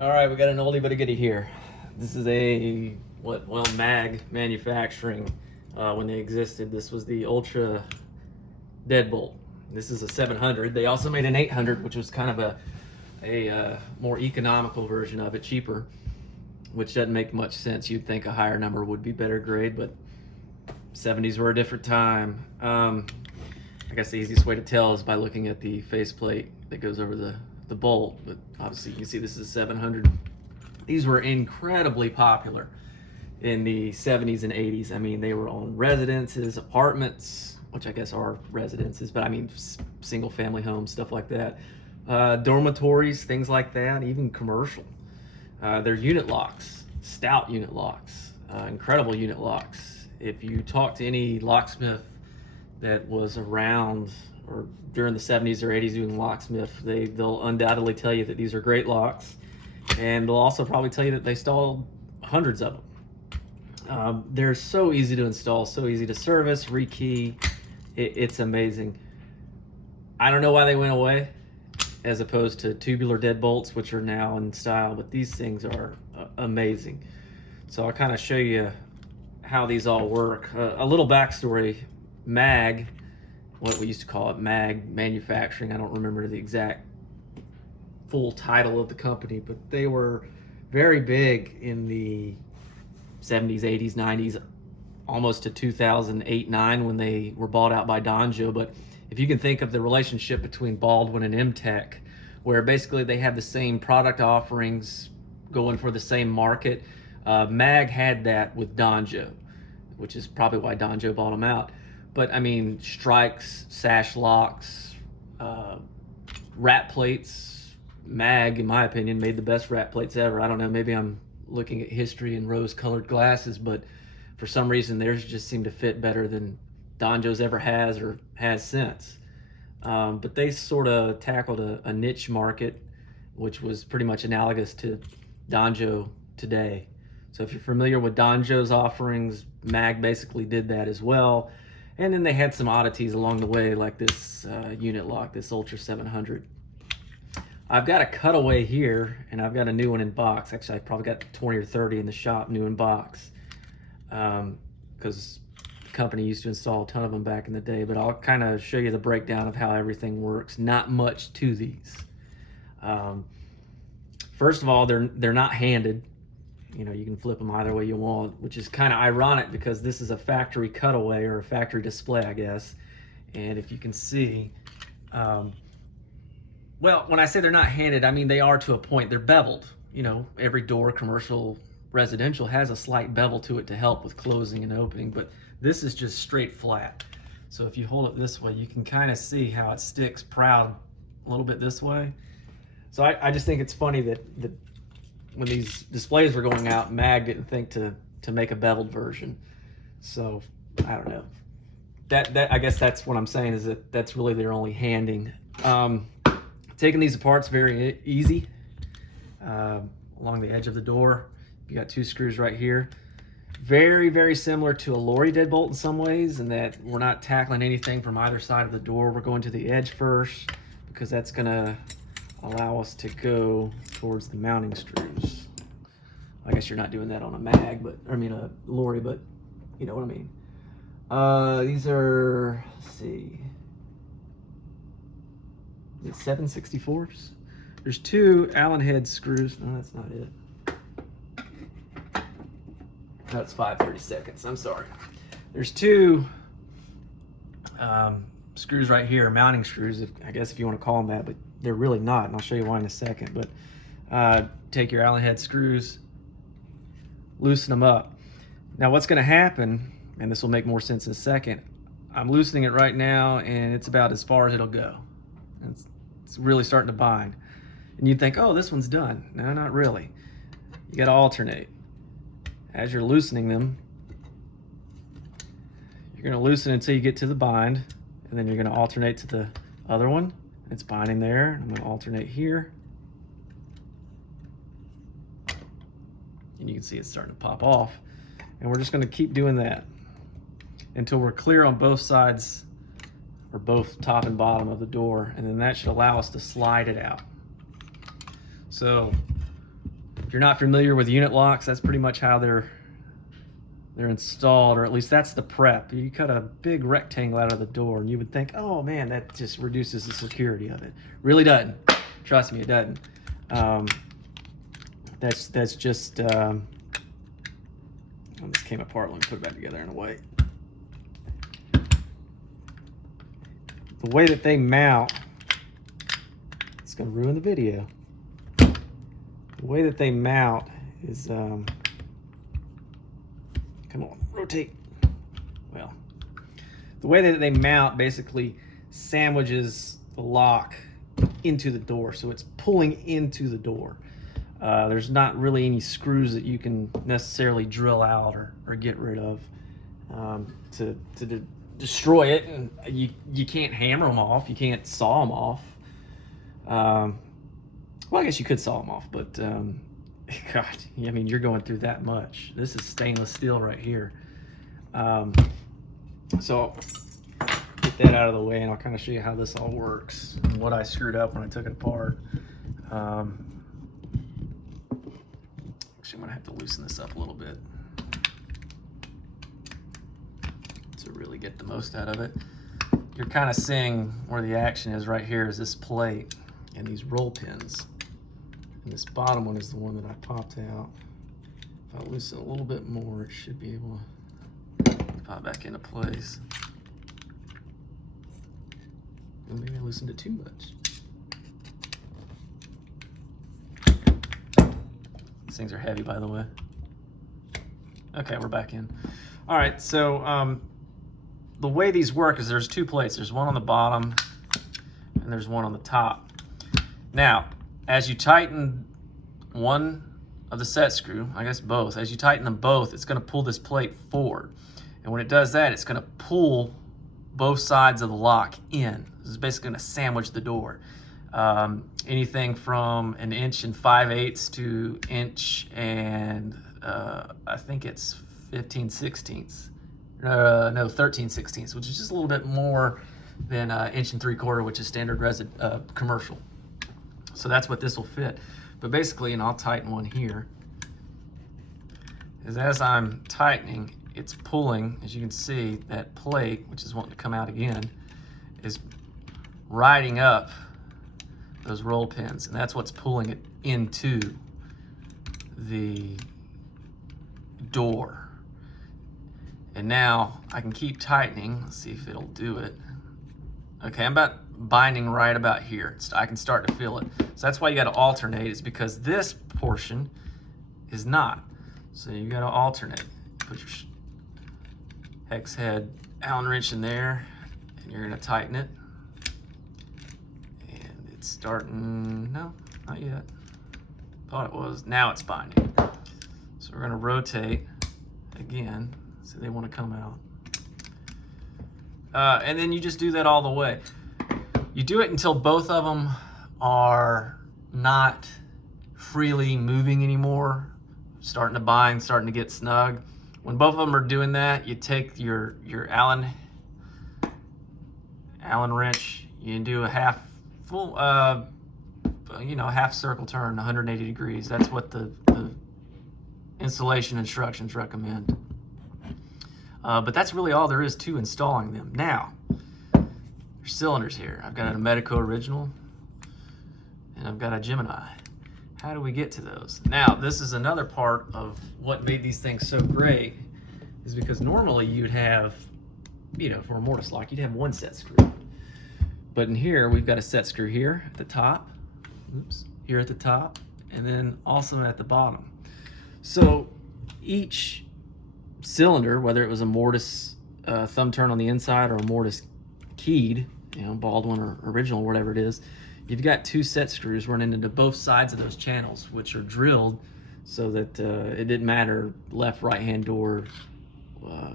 All right, we got an oldie but a goodie here. This is a Mag Manufacturing. When they existed, this was the Ultra Deadbolt. This is a 700. They also made an 800, which was kind of a more economical version of it, cheaper, which doesn't make much sense. You'd think a higher number would be better grade, but 70s were a different time. I guess the easiest way to tell is by looking at the faceplate that goes over the bolt, but obviously you can see this is a 700. These were incredibly popular in the 70s and 80s. I mean, they were on residences, apartments, which I guess are residences, but I mean single family homes, stuff like that, dormitories, things like that, even commercial. They're unit locks, stout unit locks, incredible unit locks. If you talk to any locksmith that was around or during the 70s or 80s doing locksmith, they'll undoubtedly tell you that these are great locks, and they'll also probably tell you that they installed hundreds of them. They're so easy to install, so easy to service, rekey. It's amazing. I don't know why they went away as opposed to tubular deadbolts, which are now in style, but these things are amazing. So I'll kind of show you how these all work. A little backstory. Mag, what we used to call it, Mag Manufacturing, I don't remember the exact full title of the company, but they were very big in the 70s, 80s, 90s, almost to 2008-9 when they were bought out by Donjo. But if you can think of the relationship between Baldwin and M-Tech, where basically they have the same product offerings going for the same market, Mag had that with Donjo, which is probably why Donjo bought them out. But I mean, strikes, sash locks, rat plates. Mag, in my opinion, made the best rat plates ever. I don't know, maybe I'm looking at history in rose-colored glasses, but for some reason theirs just seem to fit better than Donjo's ever has or has since. But they sort of tackled a niche market, which was pretty much analogous to Donjo today. So if you're familiar with Donjo's offerings, Mag basically did that as well. And then they had some oddities along the way, like this unit lock, this Ultra 700. I've got a cutaway here, and I've got a new one in box. Actually, I've probably got 20 or 30 in the shop, new in box, because the company used to install a ton of them back in the day. But I'll kind of show you the breakdown of how everything works. Not much to these. First of all, they're not handed. You know, you can flip them either way you want, which is kind of ironic because this is a factory cutaway or a factory display, I guess. And if you can see, well, when I say they're not handed, I mean they are to a point. They're beveled. You know, every door, commercial, residential, has a slight bevel to it to help with closing and opening, but this is just straight flat. So if you hold it this way, you can kind of see how it sticks proud a little bit this way. So I just think it's funny that when these displays were going out, Mag didn't think to make a beveled version. So I don't know. That I guess that's what I'm saying, is that that's really their only handing. Taking these apart's very easy. Along the edge of the door, you got two screws right here. Very, very similar to a Lori deadbolt in some ways, in that we're not tackling anything from either side of the door. We're going to the edge first because that's gonna allow us to go towards the mounting screws. I guess you're not doing that on a Mag, but I mean a Lori, but you know what I mean. These are, let's see, 7/64s. There's two Allen head screws. No, that's not it. That's 5/32. I'm sorry. There's two screws right here, mounting screws, I guess if you want to call them that, but they're really not, and I'll show you why in a second. But take your Allen head screws, loosen them up. Now what's going to happen, and this will make more sense in a second, I'm loosening it right now and it's about as far as it'll go. It's really starting to bind. And you'd think, oh, this one's done. No, not really. You got to alternate. As you're loosening them, you're going to loosen until you get to the bind, and then you're going to alternate to the other one. It's binding there. I'm going to alternate here. And you can see it's starting to pop off. And we're just going to keep doing that until we're clear on both sides, or both top and bottom of the door, and then that should allow us to slide it out. So If you're not familiar with unit locks, that's pretty much how they're installed, or at least that's the prep. You cut a big rectangle out of the door and you would think, oh man, that just reduces the security of it. Really doesn't. Trust me, it doesn't. That's just, oh, this came apart. Let me put it back together in a way. The way that they mount, it's gonna ruin the video. The way that they mount is, come on, rotate. Well, the way that they mount basically sandwiches the lock into the door, so it's pulling into the door. There's not really any screws that you can necessarily drill out or get rid of to destroy it, and you can't hammer them off, you can't saw them off. Well, I guess you could saw them off, but God, I mean, you're going through that much. This is stainless steel right here. So get that out of the way, and I'll kind of show you how this all works and what I screwed up when I took it apart. Actually, I'm gonna have to loosen this up a little bit to really get the most out of it. You're kind of seeing where the action is right here is this plate and these roll pins. And this bottom one is the one that I popped out. If I loosen a little bit more, it should be able to pop back into place. And maybe I loosened it too much. These things are heavy, by the way. Okay, we're back in. All right, so the way these work is there's two plates. There's one on the bottom and there's one on the top. Now, as you tighten one of the set screw, I guess both, as you tighten them both, it's gonna pull this plate forward. And when it does that, it's gonna pull both sides of the lock in. This is basically gonna sandwich the door. Anything from 1 5/8 to 1 and I think it's 15/16. No, 13/16, which is just a little bit more than 1 3/4, which is standard commercial. So that's what this will fit. But basically, and I'll tighten one here, is as I'm tightening, it's pulling, as you can see, that plate, which is wanting to come out again, is riding up those roll pins, and that's what's pulling it into the door. And now I can keep tightening. Let's see if it'll do it. Okay, I'm about binding right about here. I can start to feel it. So that's why you got to alternate, is because this portion is not. So you got to alternate. Put your hex head Allen wrench in there, and you're going to tighten it. And it's starting, no, not yet. Thought it was. Now it's binding. So we're going to rotate again. So they want to come out. And then you just do that all the way. You do it until both of them are not freely moving anymore, starting to bind, starting to get snug. When both of them are doing that, you take your Allen wrench, you do a half circle turn, 180 degrees. That's what the installation instructions recommend. But that's really all there is to installing them. Now, there's cylinders here. I've got a Medeco Original, and I've got a Gemini. How do we get to those? Now, this is another part of what made these things so great, is because normally you'd have, for a mortise lock, you'd have one set screw. But in here, we've got a set screw here at the top, here at the top, and then also at the bottom. So each cylinder, whether it was a mortise thumb turn on the inside or a mortise keyed, Baldwin or original, whatever it is, you've got two set screws running into both sides of those channels, which are drilled so that it didn't matter left, right hand door.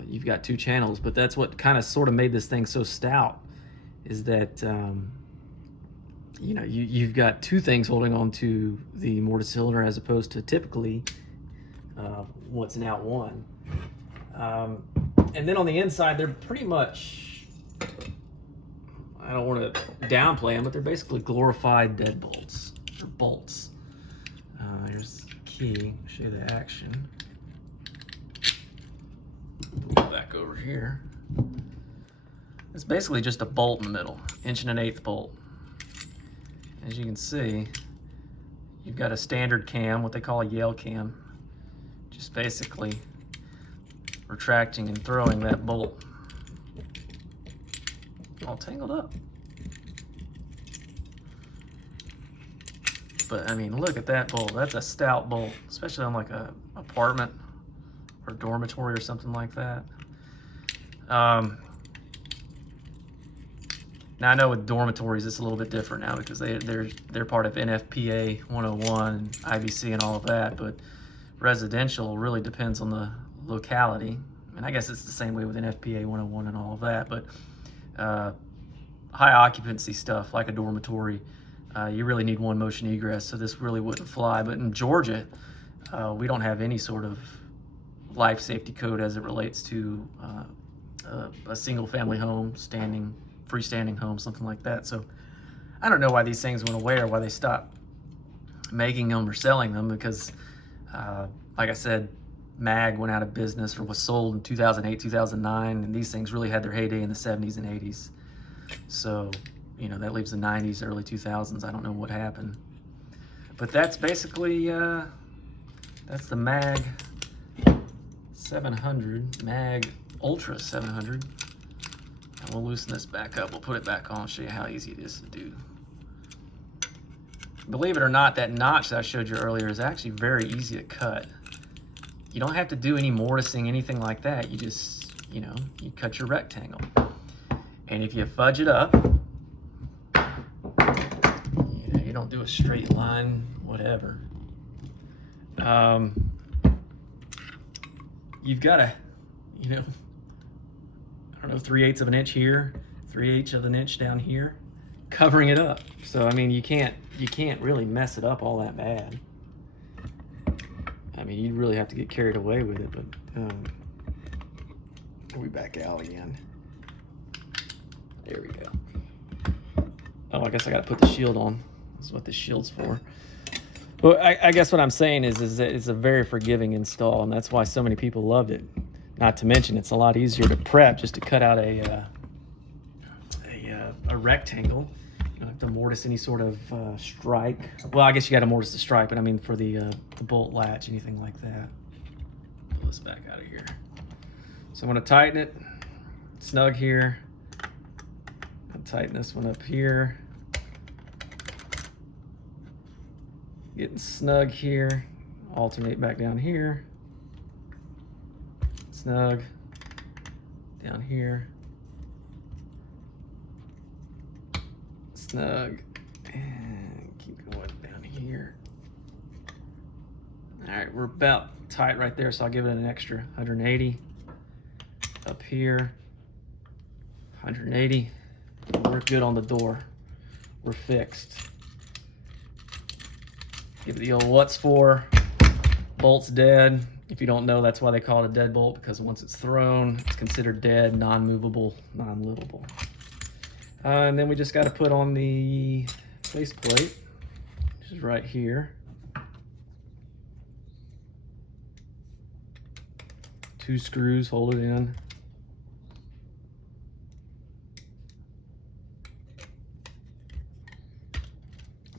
You've got two channels, but that's what kind of sort of made this thing so stout, is that you've got two things holding on to the mortise cylinder as opposed to typically what's now one. And then on the inside, they're pretty much, I don't want to downplay them, but they're basically glorified deadbolts or bolts. Here's key. Show you the action. Go back over here. It's basically just a bolt in the middle, 1 1/8" bolt. As you can see, you've got a standard cam, what they call a Yale cam. Just basically retracting and throwing that bolt. All tangled up. But I mean, look at that bolt. That's a stout bolt, especially on like a apartment or dormitory or something like that. Now I know with dormitories it's a little bit different now because they're part of NFPA 101 and IBC and all of that, but residential really depends on the locality. And I guess it's the same way with NFPA 101 and all of that, but high occupancy stuff like a dormitory, you really need one motion egress, so this really wouldn't fly. But in Georgia, we don't have any sort of life safety code as it relates to a single family home, freestanding home, something like that. So I don't know why these things went away or why they stopped making them or selling them, because like I said, MAG went out of business or was sold in 2008, 2009, and these things really had their heyday in the 70s and 80s. So, you know, that leaves the 90s, early 2000s. I don't know what happened. But that's basically, that's the MAG 700, MAG Ultra 700. And we'll loosen this back up. We'll put it back on, show you how easy it is to do. Believe it or not, that notch that I showed you earlier is actually very easy to cut. You don't have to do any mortising, anything like that. You just, you know, you cut your rectangle. And if you fudge it up, you don't do a straight line, whatever. You've got to, you know, I don't know, 3/8 of an inch here, 3/8 of an inch down here, covering it up. So I mean, you can't really mess it up all that bad. I mean, you really have to get carried away with it. But we back out again. There we go. Oh, I guess I got to put the shield on. That's what the shield's for. Well, I guess what I'm saying is that it's a very forgiving install, and that's why so many people loved it. Not to mention, it's a lot easier to prep just to cut out a rectangle. You don't have to mortise any sort of strike. Well, I guess you got to mortise the strike, but I mean for the bolt latch, anything like that. Pull this back out of here. So I'm going to tighten it, snug here. I'll tighten this one up here. Getting snug here. Alternate back down here. Snug down here. Snug, and keep going down here. All right, we're about tight right there, so I'll give it an extra 180. Up here, 180. We're good on the door. We're fixed. Give it the old what's for. Bolt's dead. If you don't know, that's why they call it a dead bolt, because once it's thrown, it's considered dead, non-movable, non-livable. And then we just got to put on the faceplate, which is right here. 2 screws hold it in.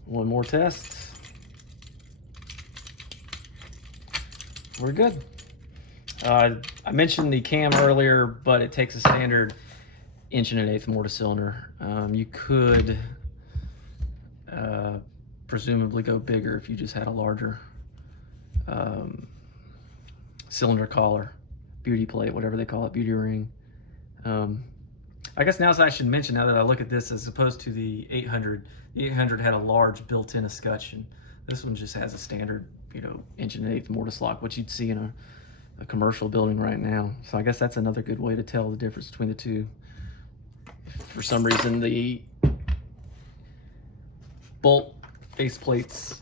One more test. We're good. I mentioned the cam earlier, but it takes a standard 1 1/8" mortise cylinder. You could presumably go bigger if you just had a larger cylinder collar, beauty plate, whatever they call it, beauty ring. I guess now I should mention, now that I look at this, as opposed to the 800, the 800 had a large built-in escutcheon. This one just has a standard, you know, 1 1/8" mortise lock, which you'd see in a commercial building right now. So I guess that's another good way to tell the difference between the two. For some reason, the bolt faceplates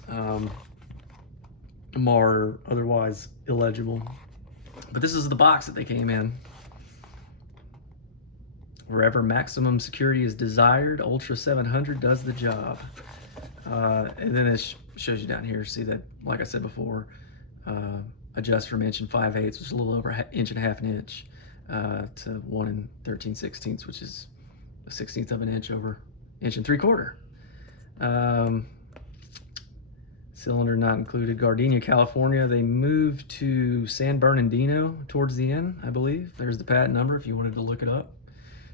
are otherwise illegible. But this is the box that they came in. Wherever maximum security is desired, Ultra 700 does the job. And then shows you down here. See that, like I said before, adjust from 1 5/8, which is a little over 1.5 inch, to 1 13/16, which is a 1/16 of an inch over 1 3/4 inch. Cylinder not included. Gardenia, California. They moved to San Bernardino towards the end, I believe. There's the patent number if you wanted to look it up.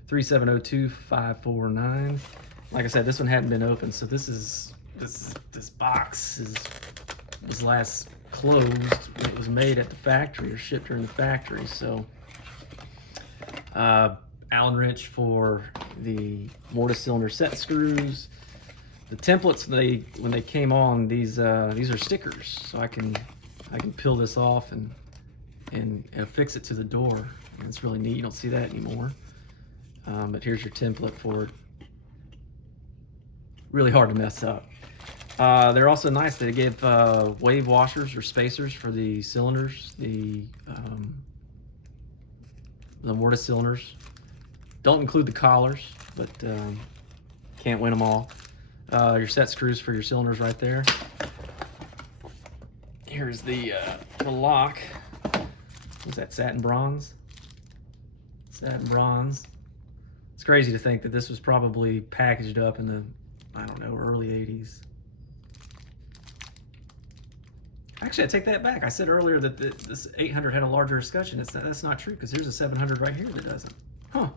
3702549. Like I said, this one hadn't been opened, so this box was last closed when it was made at the factory or shipped during the factory. So Allen wrench for the mortise cylinder set screws. The templates, when they came on, these are stickers, so I can peel this off and affix it to the door. And it's really neat. You don't see that anymore. But here's your template for it. Really hard to mess up. They're also nice. They give wave washers or spacers for the cylinders, the mortise cylinders. Don't include the collars, but can't win them all. Your set screws for your cylinders right there. Here's the lock. What's that, satin bronze? Satin bronze. It's crazy to think that this was probably packaged up in the, I don't know, early 80s. Actually, I take that back. I said earlier that this 800 had a larger escutcheon. That's not true, because there's a 700 right here that doesn't. Huh.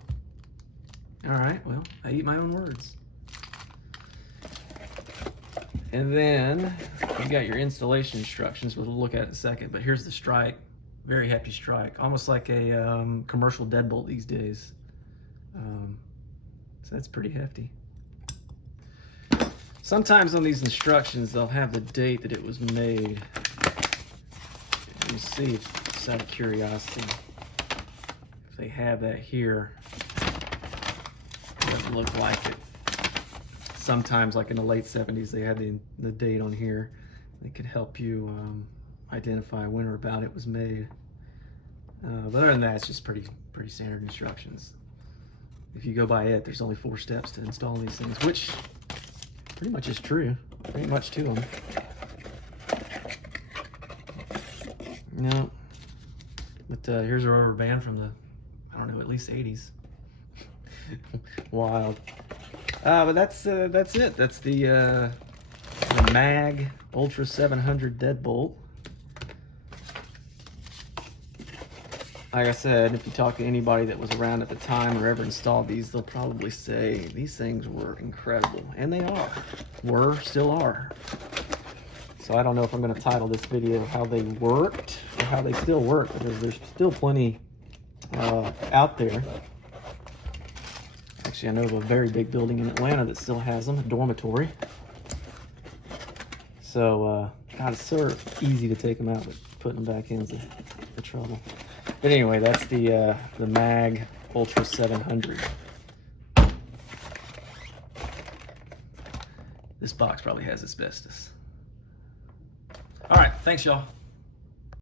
All right, well, I eat my own words. And then you got your installation instructions, we'll look at it in a second, but here's the strike. Very hefty strike, almost like a commercial deadbolt these days. So that's pretty hefty. Sometimes on these instructions, they'll have the date that it was made. Let me see, just out of curiosity, if they have that here. It doesn't look like it. Sometimes, like in the late 70s, they had the date on here. They could help you identify when or about it was made. But other than that, it's just pretty standard instructions. If you go by it, there's only 4 steps to install these things, which pretty much is true. Pretty much to them. No. But here's a rubber band from the, I don't know, at least 80s. Wild. But that's it. That's the MAG Ultra 700 deadbolt. Like I said, if you talk to anybody that was around at the time or ever installed these, they'll probably say these things were incredible. And they are. Still are. So I don't know if I'm going to title this video how they worked or how they still work, because there's still plenty out there. Actually, I know of a very big building in Atlanta that still has them, a dormitory. So, God, it's so easy to take them out, but putting them back in is the trouble. But anyway, that's the MAG Ultra 700. This box probably has asbestos. All right, thanks, y'all.